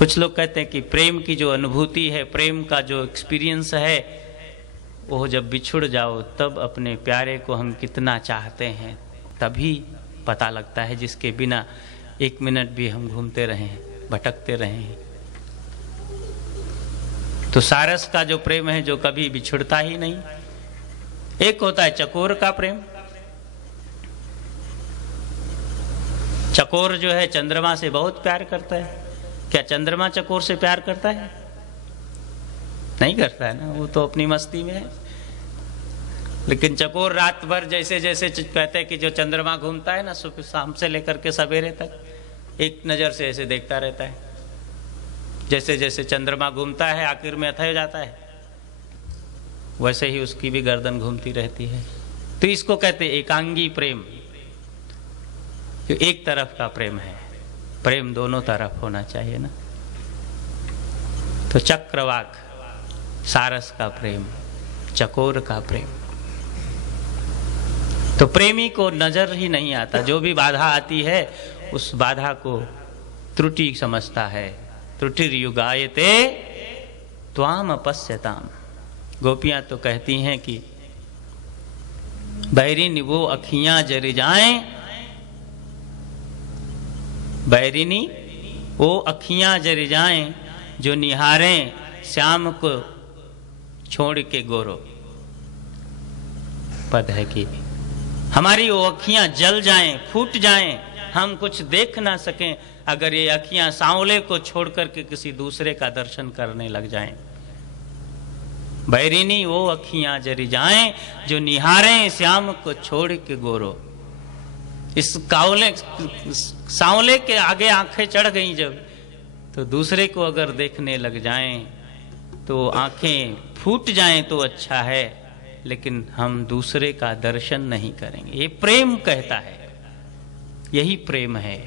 कुछ लोग कहते हैं कि प्रेम की जो अनुभूति है, प्रेम का जो एक्सपीरियंस है, वो जब बिछुड़ जाओ तब अपने प्यारे को हम कितना चाहते हैं, तभी पता लगता है, जिसके बिना एक मिनट भी हम घूमते रहें, भटकते रहें। तो सारस का जो प्रेम है, जो कभी बिछुड़ता ही नहीं। एक होता है चकोर का प्रेम। चकोर जो है चंद्रमा से बहुत प्यार करता है। क्या चंद्रमा चकोर से प्यार करता है? नहीं करता है ना, वो तो अपनी मस्ती में है। लेकिन चकोर रात भर जैसे जैसे कहते हैं कि जो चंद्रमा घूमता है ना, सुबह शाम से लेकर के सवेरे तक एक नजर से ऐसे देखता रहता है। जैसे जैसे चंद्रमा घूमता है आखिर में अथय जाता है, वैसे ही उसकी भी गर्दन घूमती रहती है। तो इसको कहते हैं एकांगी प्रेम। जो एक तरफ का प्रेम है, प्रेम दोनों तरफ होना चाहिए ना। तो चक्रवाक सारस का प्रेम, चकोर का प्रेम। तो प्रेमी को नजर ही नहीं आता, जो भी बाधा आती है उस बाधा को त्रुटि समझता है। त्रुटिर्युगायते त्वाम अपश्यताम। गोपियां तो कहती हैं कि बैरिनी वो अखियां जर जाएं, बैरिनी वो अखियां जर जाएं जो निहारें श्याम को छोड़ के गोरो। पद है कि हमारी वो अखियां जल जाएं, फूट जाएं, हम कुछ देख ना सकें अगर ये अखियां सांवले को छोड़ करके किसी दूसरे का दर्शन करने लग जाएं। बैरिनी वो अखियां जरी जाएं जो निहारें श्याम को छोड़ के गोरो। इस कावले सांवले के आगे आंखें चढ़ गई जब, तो दूसरे को अगर देखने लग जाएं तो आंखें फूट जाएं तो अच्छा है, लेकिन हम दूसरे का दर्शन नहीं करेंगे। ये प्रेम कहता है, यही प्रेम है।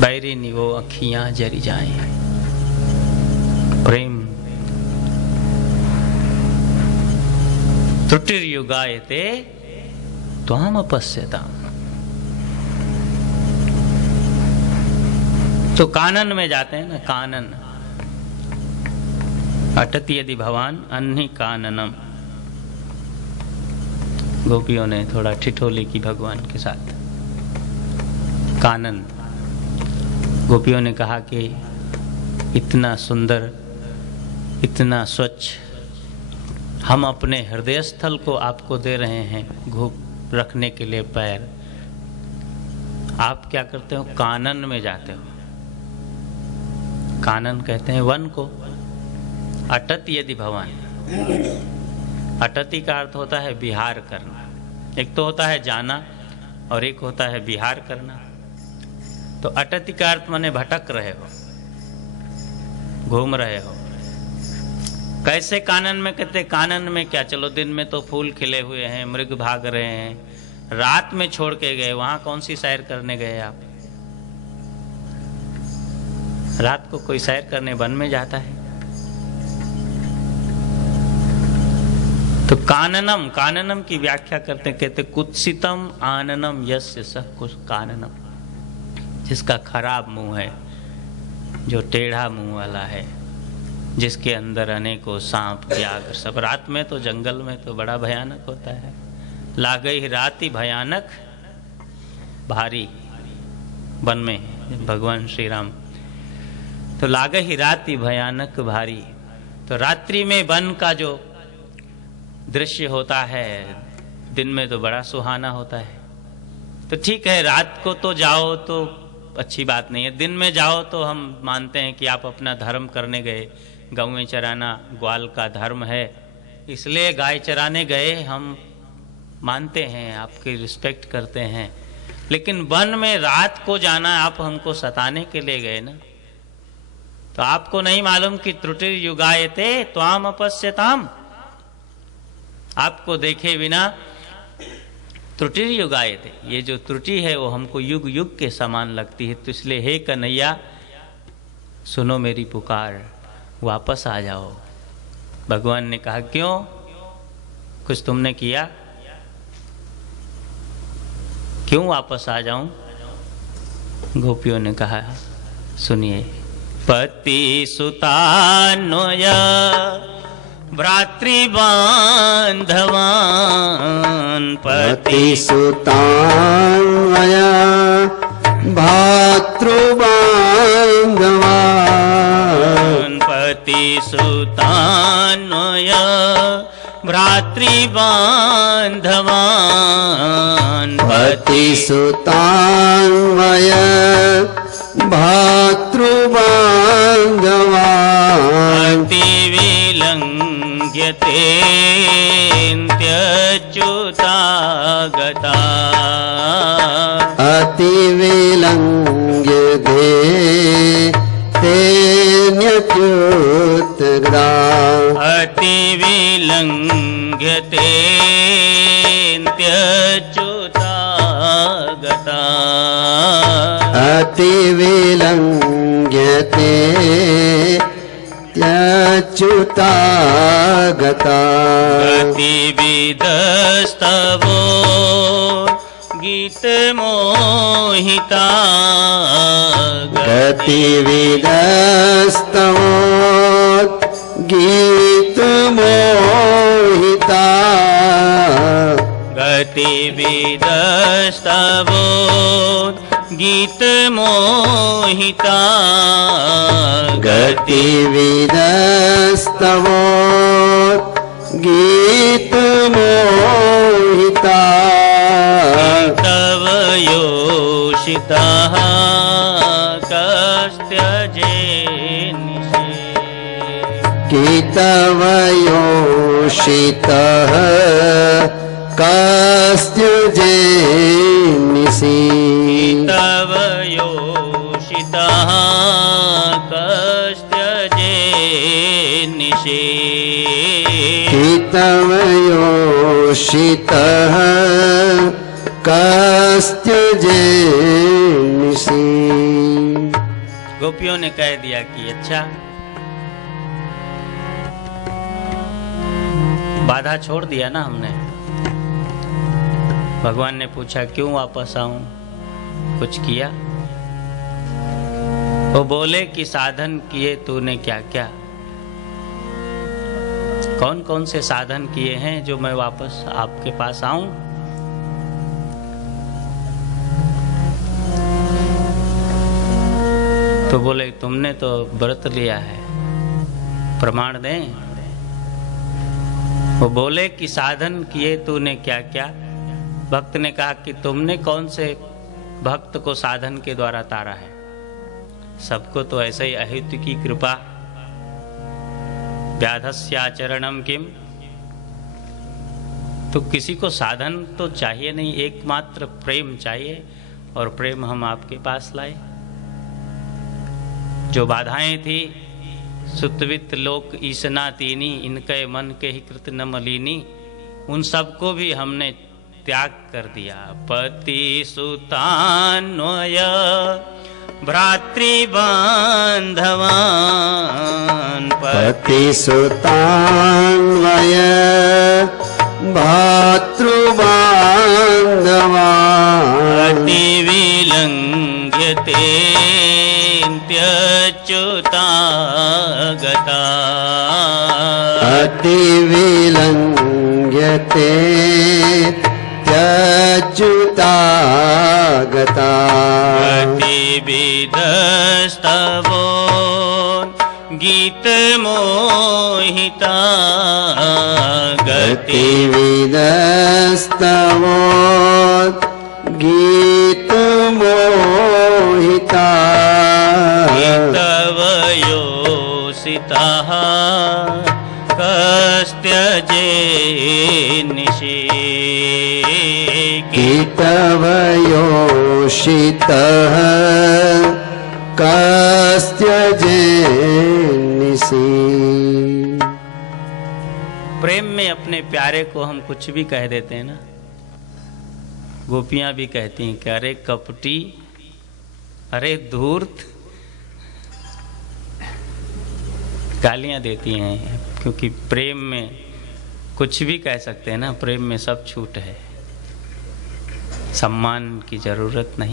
बैरिनी वो अखियां जरी जाएं, प्रेम। त्रुटिर्युगायते त्वाम अपश्यताम। तो कानन में जाते हैं ना, कानन अटति यदि भवान अन्हि काननम। गोपियों ने थोड़ा ठिठोली की भगवान के साथ। कानन, गोपियों ने कहा कि इतना सुंदर, इतना स्वच्छ हम अपने हृदय स्थल को आपको दे रहे हैं घूप रखने के लिए पैर, आप क्या करते हो? कानन में जाते हो। कानन कहते हैं वन को। अटति यदि भवान, अटति का अर्थ होता है विहार करना। एक तो होता है जाना और एक होता है विहार करना। तो अटति का अर्थ माने भटक रहे हो, घूम रहे हो। कैसे कानन में? कहते कानन में क्या, चलो दिन में तो फूल खिले हुए हैं, मृग भाग रहे हैं, रात में छोड़ के गए, वहां कौन सी सैर करने गए आप? रात को कोई सैर करने वन में जाता है? तो काननम, काननम की व्याख्या करते कहते कुत्सितम आननम यस्य सह कुछ काननम। जिसका खराब मुंह है, जो टेढ़ा मुंह वाला है, जिसके अंदर अनेकों सांप व्याघ्र सब। रात में तो जंगल में तो बड़ा भयानक होता है। लागई राति भयानक भारी, वन में भगवान श्री राम। तो लागई राति भयानक भारी। तो रात्रि में वन का जो दृश्य होता है, दिन में तो बड़ा सुहाना होता है। तो ठीक है, रात को तो जाओ तो अच्छी बात नहीं है, दिन में जाओ तो हम मानते हैं कि आप अपना धर्म करने गए। गौएं चराना ग्वाल का धर्म है, इसलिए गाय चराने गए, हम मानते हैं, आपकी रिस्पेक्ट करते हैं। लेकिन वन में रात को जाना, आप हमको सताने के लिए गए ना। तो आपको नहीं मालूम कि त्रुटिर्युगायते त्वाम अपश्यताम। आपको देखे बिना त्रुटिर्युगायते, ये जो त्रुटि है वो हमको युग युग के समान लगती है। तो इसलिए हे कन्हैया, सुनो मेरी पुकार, वापस आ जाओ। भगवान ने कहा क्यों? कुछ तुमने किया? क्यों वापस आ जाऊं? गोपियों ने कहा, सुनिए, पति सुतान्वय भ्रातृबान्धवान्, पति सुतान्वय भ्रातृबान्धवान्, पति सुतान्वय भ्रातृबान्धवान्, पति सुतान्वय भ्रातृबान्धवान्, अति विलङ्घ्यतेऽन्त्यच्युतागता, अति विलङ्घ्यते तेऽन्यच्युतगता, अति विलङ्घ्यतेऽन्त्यच्युतागता, अति विलङ्घ्यते त्यच्युतागता, गतिविदस्तवो गीतमोहिता, गतिविदस्तवो गीतमोहिता, गतिविदस्तवो गीतमोहिता, गतिविदस्तवो गीतमोहिता, तव योषितः कस्त्यजेनिषे, तव योषितः कस्त्यजेनिषि, तव योषितः कस्त्यजेनिषे, तव योषितः कस्त्यजेनिषि। गोपियों ने कह दिया कि अच्छा, बाधा छोड़ दिया ना हमने। भगवान ने पूछा क्यों वापस आऊं, कुछ किया? वो बोले कि साधन किए तूने क्या क्या, कौन कौन से साधन किए हैं जो मैं वापस आपके पास आऊं? तो बोले तुमने तो व्रत लिया है, प्रमाण दें? वो बोले कि साधन किए तूने क्या क्या। भक्त ने कहा कि तुमने कौन से भक्त को साधन के द्वारा तारा है? सबको तो ऐसे ही अहित की कृपा, व्याधस्याचरणम किम। तो किसी को साधन तो चाहिए नहीं, एकमात्र प्रेम चाहिए, और प्रेम हम आपके पास लाए। जो बाधाएं थी, सुतवित लोक ईसना तीनी, इनके मन के ही कृत न मलिनी, उन सबको भी हमने त्याग कर दिया। पति सुतान्वय भ्रातृबान्धवान्, पति सुतान्वय भ्रातृबान्धवान्, अति विलङ्घ्यतेऽन्त्यच्युतागता, अति विलङ्घ्यते त्यच्युतागता, गतिविदस्तवो गीतमोहिता, गतिविदस्तवो गीतमोहिता, तव योषितः कस्त्यजेनिषे, तव योषितः कस्त्यजेनिषि। प्रेम में अपने प्यारे को हम कुछ भी कह देते हैं ना। गोपियां भी कहती हैं कि अरे कपटी, अरे धूर्त, गालियां देती हैं, क्योंकि प्रेम में कुछ भी कह सकते हैं ना। प्रेम में सब छूट है, सम्मान की जरूरत नहीं।